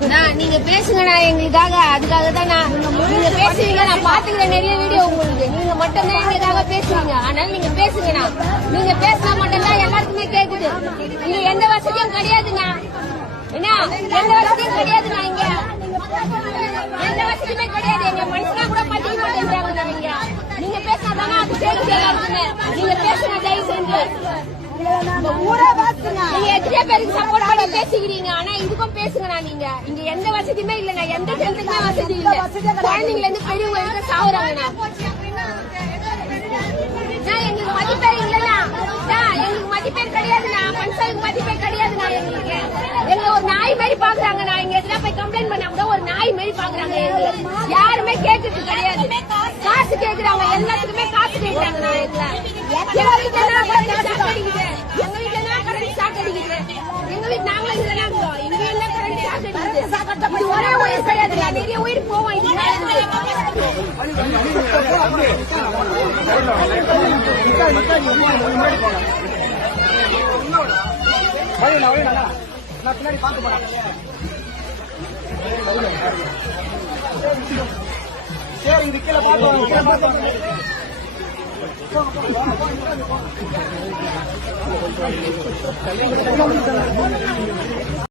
நீங்க பேசுங்கண்ணா எங்களுக்காக, அதுக்காக தான் நீங்க பேசுவீங்க. நான் பாத்துக்கிறேன் நிறைய வீடியோ உங்களுக்கு. நீங்க மட்டும்தான் எங்களுக்காக பேசுவீங்க. அதனால நீங்க பேசுங்கண்ணா. நீங்க பேசினா மட்டும்தான் எல்லாருக்குமே கேக்குது. இங்க எந்த வசதியும் கிடையாதுண்ணா. என்ன எந்த வசதியும் கிடையாதுண்ணா. இங்க எந்த வசதியுமே கிடையாது. எங்க மனுஷனா கூட மதிக்க மாட்டேங்கிறாங்க. நீங்க பேசினா தானே அது தெரிஞ்சு எல்லாருக்குமே. நீங்க பேசுங்க தயவு செஞ்சு. நீங்க எத்தனை பேருக்கு சப்போர்ட் பண்ணி பேசிக்கிறீங்க. ஆனா இதுக்கும் பேசுங்கண்ணா. நீங்க இங்க எந்த வசதியுமே இல்லைண்ணா. எந்த ஹெல்த்துக்குமே வசதி இல்ல. குழந்தைங்கள இருந்து பெரியவங்க இருக்க சாவுறாங்கண்ணா. எங்களுக்கு மதிப்பேர் இல்லைண்ணா. எங்களுக்கு மதிப்பேர் கிடையாதுண்ணா. மனுஷனுக்கு மதிப்பேர் கிடையாதுண்ணா. எங்களுக்கு எங்க ஒரு நாய் மாதிரி பாக்குறாங்கண்ணா. இங்க எதுனா போய் கம்ப்ளைண்ட் பண்ணா கூட ஒரு நாய் மாதிரி பாக்குறாங்க. யாருமே கேட்கறது கிடையாது. காசு கேக்குறாங்க. எல்லாத்துக்குமே காசு கேக்குறாங்கண்ணா. எங்க வீட்டுல கரண்ட் ஷாக் அடிக்குது. எங்க வீட்டு நாங்களும் இங்கதான் இருக்கோம். இங்க எல்லாம் கரண்ட் ஷாக் அடிக்குது. ஒரே உயிர் கிடையாது. நிறைய உயிர் போவோம். பின்னாடி பார்த்து போறேன். சரி இங்க கீழே பார்த்து கீழே பார்த்து